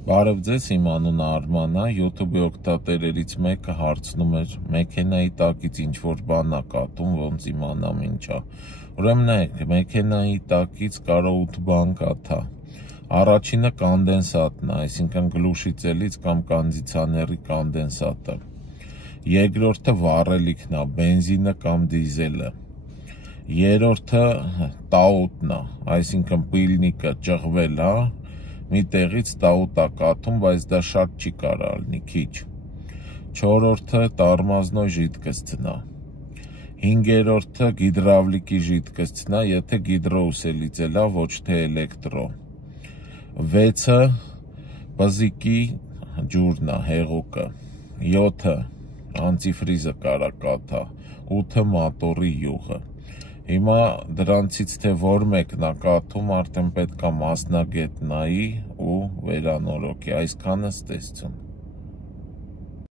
Բարև ձեզ, իմ անունը Արման է, YouTube-ի օգտատերերից մեկը հարցնում էր մեքենայի տակից ինչ-որ բան ա կատում, ոնց իմանամ ինչ ա։ Ուրեմն նայեք, մեքենայի տակից կարող 8 բան կաթա։ Առաջինը կոնդենսատն է, այսինքն գլուշի ծելից կամ կոնդիցիոների կոնդենսատը։ Երկրորդը վառելիքն է, բենզինը կամ դիզելը։ Երրորդը տաուտն է, այսինքն պիլնիկը ճղվել է, մի տեղից տաուտ է կաթում, բայց դա շատ չի կարա լինի, քիչ։ Չորրորդը տормոզնոյ ժիդկոստն է։ Հինգերորդը գիդրավլիկի ժիդկոստն է, եթե գիդրոուսելիցել է, ոչ թե էլեկտրո։ Վեցը բզիկի ջուրն է, հեղուկը։ 7-ը անտիֆրիզը կարա կաթա, 8-ը մոտորի յուղը։ Հիմա դրանցից թե որ մեկն է կաթում, արդեն պետք է մասնագետ նայի ու վերանորոգի, այսքանը ստեսցում։